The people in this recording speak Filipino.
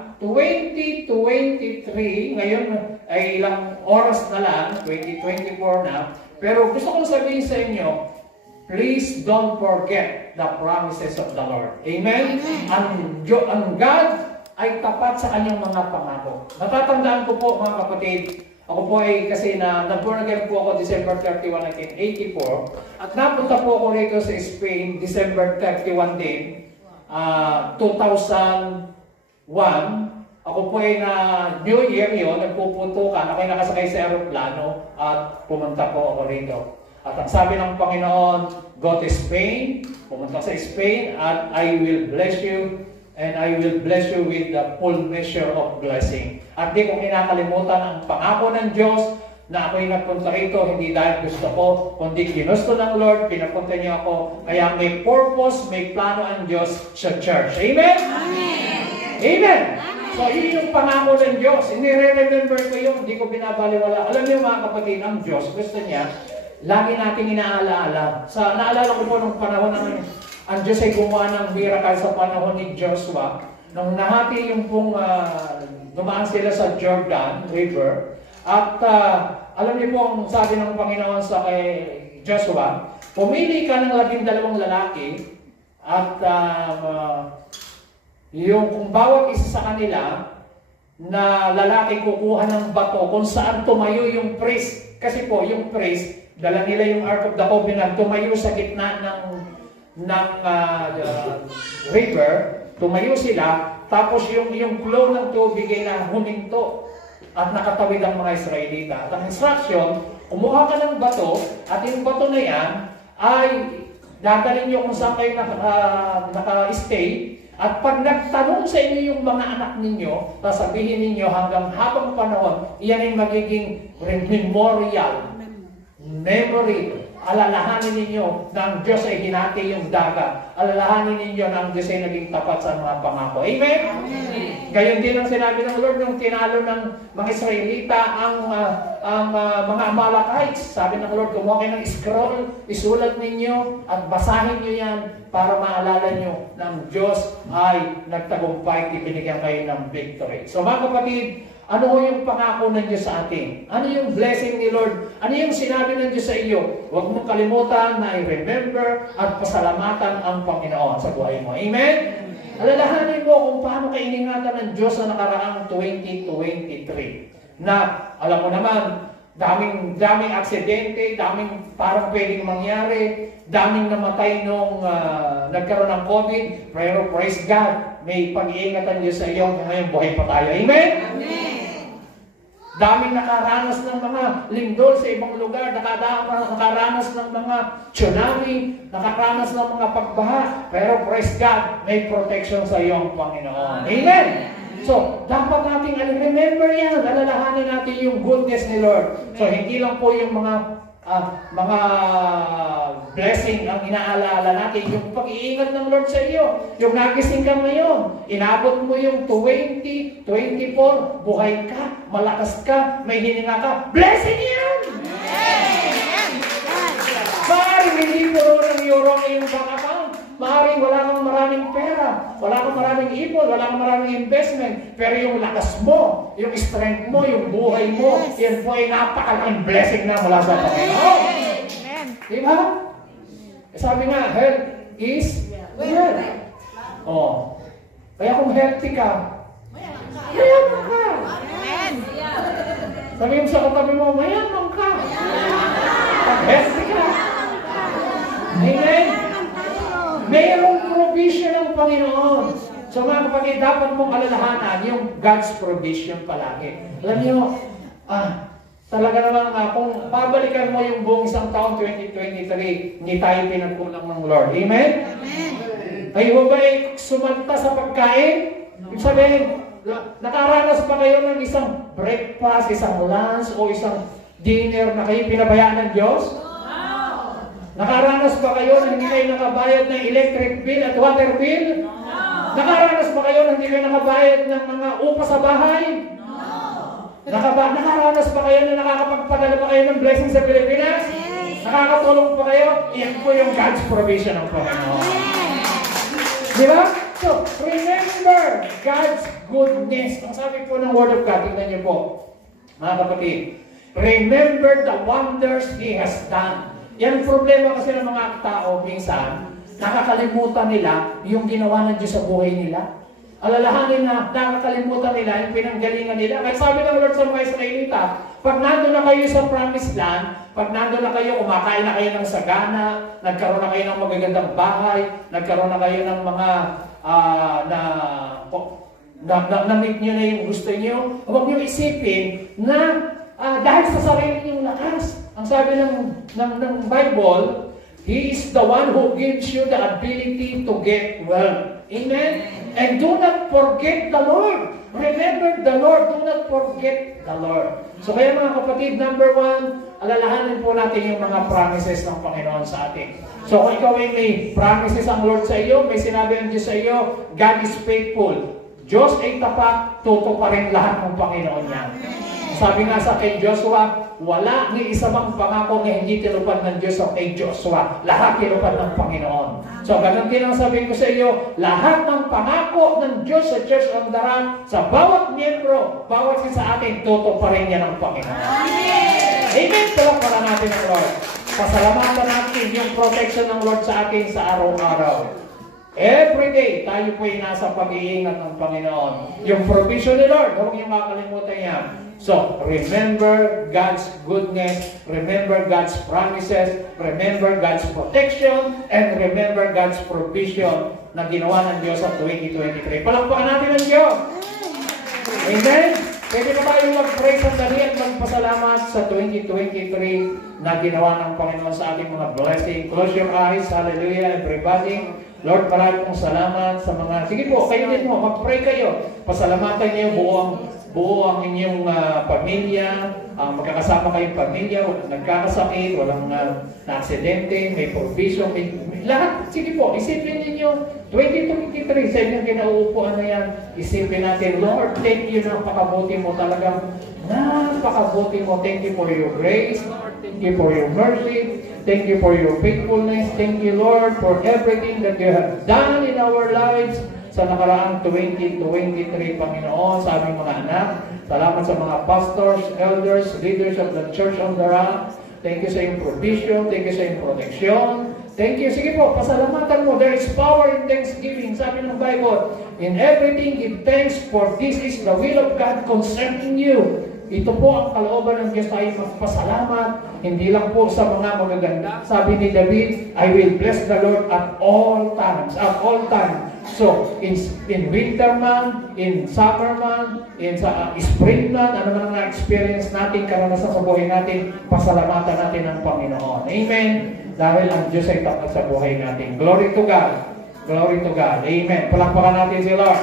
2023, ngayon ay ilang oras na lang, 2024 na, pero gusto kong sabihin sa inyo, please don't forget the promises of the Lord. Amen? Ang God ay tapat sa kanyang mga pangako. Natatandaan ko po mga kapatid, ako po ay kasi nag-born again po ako December 31, 1984 at napunta po ako rito sa Spain December 31 din, 2001. Ako po ay na New Year yun, nagpupuntukan, ako ay nakasakay sa aeroplano at pumunta po ako rito. At ang sabi ng Panginoon, go to Spain, pumunta sa Spain, at I will bless you, and I will bless you with the full measure of blessing. At di ko kinakalimutan ang pangako ng Diyos na ako'y nagpunta rito, hindi dahil gusto ko, kundi ginusto ng Lord, pinapunta niya ako. Kaya may purpose, may plano ang Diyos sa church. Amen? Amen! Amen! So, yun yung pangako ng Diyos. Nire-remember ko yun, hindi ko binabaliwala. Alam niyo mga kapatid, ang Diyos, gusto niya, lagi nating inaalaala. Naalala ko po nung panahon ng ang Diyos ay gumawa ng miracle sa panahon ni Joshua. Nung nahati yung pong dumaan sila sa Jordan River. At alam niyo po ang sabi ng Panginoon sa kay Joshua, pumili ka ng 12 lalaki at yung kung bawat isa sa kanila na lalaki kukuha ng bato kung saan tumayo yung priest. Kasi po yung priest, dala nila yung Ark of the Covenant, tumayo sa gitna ng river, tumayo sila, tapos yung flow ng tubig ay na huminto at nakatawid ang mga Israelita. At ang instruction, kumuha ka ng bato, at yung bato na yan ay dadalhin nyo kung saan kayo naka-stay, at pag nagtanong sa inyo yung mga anak ninyo, sasabihin ninyo hanggang habang panahon, iyan ay magiging memorial. Memory. Alalahanin ninyo na ang Diyos ay hinati yung dagat. Alalahanin ninyo na ang Diyos ay naging tapat sa mga pangako. Amen? Amen. Gayon din ang sinabi ng Lord nung tinalo ng mga Israelita ang mga Amalekites. Sabi ng Lord, gumawa kayo ng scroll, isulat ninyo at basahin nyo yan para maalala nyo na ang Diyos ay nagtagumpay, ibinigyan kayo ng victory. So mga kapatid, ano yung pangako ng Diyos sa atin? Ano yung blessing ni Lord? Ano yung sinabi ng Diyos sa iyo? Huwag mong kalimutan na i-remember at pasalamatan ang Panginoon sa buhay mo. Amen? Alalahanin mo kung paano ka iningatan ng Diyos sa nakaraang 2023. Na, alam mo naman, daming aksidente, daming parang pwedeng mangyari, daming namatay nung nagkaroon ng COVID, pero praise God, may pag-iingatan Diyos sa iyo, ngayon buhay pa tayo. Amen? Amen! Daming nakaranas ng mga lindol sa ibang lugar, nakaranas ng mga tsunami, nakaranas ng mga pagbaha, pero praise God, may protection sa iyong Panginoon. Amen! So, dapat nating remember yan, alalahanin natin yung goodness ni Lord. So, hindi lang po yung mga blessing ang inaalala natin, yung pag-iingat ng Lord sa iyo. Yung nagising ka ngayon, inabot mo yung 2024, buhay ka, malakas ka, may hininga ka, blessing yan! Maaaring hindi puro ng euro ang iyong bank account. Maaaring wala kang maraming pera, wala kang maraming ipon, wala kang maraming investment, pero yung lakas mo, yung strength mo, yung buhay mo, yan po ay napakalaking blessing na mula sa Panginoon. Diba? Sabi nga, health is wealth. Oh. Kaya kung healthy ka, mayaman ka. Sabi mo sa katabi mo, mayaman ka. Pag healthy ka. Amen? Mayroong provision ng Panginoon. So mga kapatid, dapat mong alalahanan yung God's provision palagi. Alam niyo, talaga naman kung babalikan mo yung buong isang taon 2023, hindi tayo pinagkulang ng Lord. Amen? Amen. Ay ba ay sumanta sa pagkain? Ibig sabihin, nakaranas pa kayo ng isang breakfast, isang lunch, o isang dinner na kayo pinabayaan ng Diyos? Nakaranas ba kayo na hindi kayo nakabayad ng electric bill at water bill? No. Nakaranas ba kayo na hindi kayo nakabayad ng mga upa sa bahay? No. Nakaranas ba kayo na nakakapagpadala pa kayo ng blessing sa Pilipinas? Yes. Nakakatulong pa kayo? Iyan po yung God's provision ng Panginoon. Di ba? So, remember God's goodness. Ang sabi po ng Word of God, tingnan niyo po, mga kapatid, remember the wonders He has done. Yan problema kasi ng mga tao, minsan, nakakalimutan nila yung ginawa ng Diyos sa buhay nila. Alalahanin na nakakalimutan nila yung pinanggalingan nila. Kaya sabi ng Lord sa mga Israelita, pag nandun na kayo sa promised land, pag nandun na kayo, kumakain na kayo ng sagana, nagkaroon na kayo ng magagandang bahay, nagkaroon na kayo ng mga na-meet nyo na yung gusto nyo, huwag nyo isipin na dahil sa sarili nyong lakas. Ang sabi ng Bible, He is the one who gives you the ability to get wealth. Amen? And do not forget the Lord. Remember the Lord. Do not forget the Lord. So kaya mga kapatid, number one, alalahanin po natin yung mga promises ng Panginoon sa atin. So kung ikaw ay may promises ang Lord sa iyo, may sinabi ang Diyos sa iyo, God is faithful. Diyos ay tapat, tutuparin lahat ng Panginoon niya. Sabi nga sa kay Joshua, wala ni isa mang pangako na hindi tinupad ng Diyos sa kay Joshua. Lahat tinupad ng Panginoon. So, ganun din ang sabihin ko sa iyo, lahat ng pangako ng Diyos sa Church on the Rock, sa bawat miyembro, bawat isa sa atin, tutuparin niya ng Panginoon. Amen! Palakpakan natin ang Lord. Pasalamatan natin yung protection ng Lord sa atin sa araw-araw. Every day, tayo po ay nasa pag-iingat ng Panginoon. Yung provision ni Lord, huwag niyo makakalimutan yan. So, remember God's goodness, remember God's promises, remember God's protection, and remember God's provision na ginawa ng Diyos sa 2023. Palakpakan natin ang Diyos! Amen? Pwede na tayo mag-pray sandali at magpasalamat sa 2023 na ginawa ng Panginoon sa ating mga blessing. Close your eyes. Hallelujah, everybody. Lord, marami pong salamat sa mga... Sige po, kayo din mo, mag-pray kayo. Pasalamatan niyo buo ang inyong pamilya, magkakasama kayong pamilya, nagkakasakit, walang na-aksidente, may provision, may lahat. Sige po, isipin ninyo, 2023, sa inyong kinauupuan na yan, isipin natin, Lord, thank you, napakabuti mo talagang, napakabuti mo. Thank you for your grace, thank you for your mercy, thank you for your faithfulness, thank you, Lord, for everything that you have done in our lives, sa nakaraang 2023, Panginoon, sa aming mga anak. Salamat sa mga pastors, elders, leaders of the Church on the Rock. Thank you sa iyong provision. Thank you sa iyong protection. Thank you. Sige po, pasalamatan mo. There is power in thanksgiving. Sabi ng Bible, in everything give thanks, for this is the will of God concerning you. Ito po ang kalooban ng Diyos, tayo magpasalamat, hindi lang po sa mga magaganda. Sabi ni David, I will bless the Lord at all times, at all times. So, in winter man, in summer man, in spring man, ano man ang na-experience natin, karanasan sa buhay natin, pasalamatan natin ang Panginoon. Amen? Dahil ang Diyos ay tapat sa buhay natin. Glory to God. Glory to God. Amen. Palakpakan natin si Lord.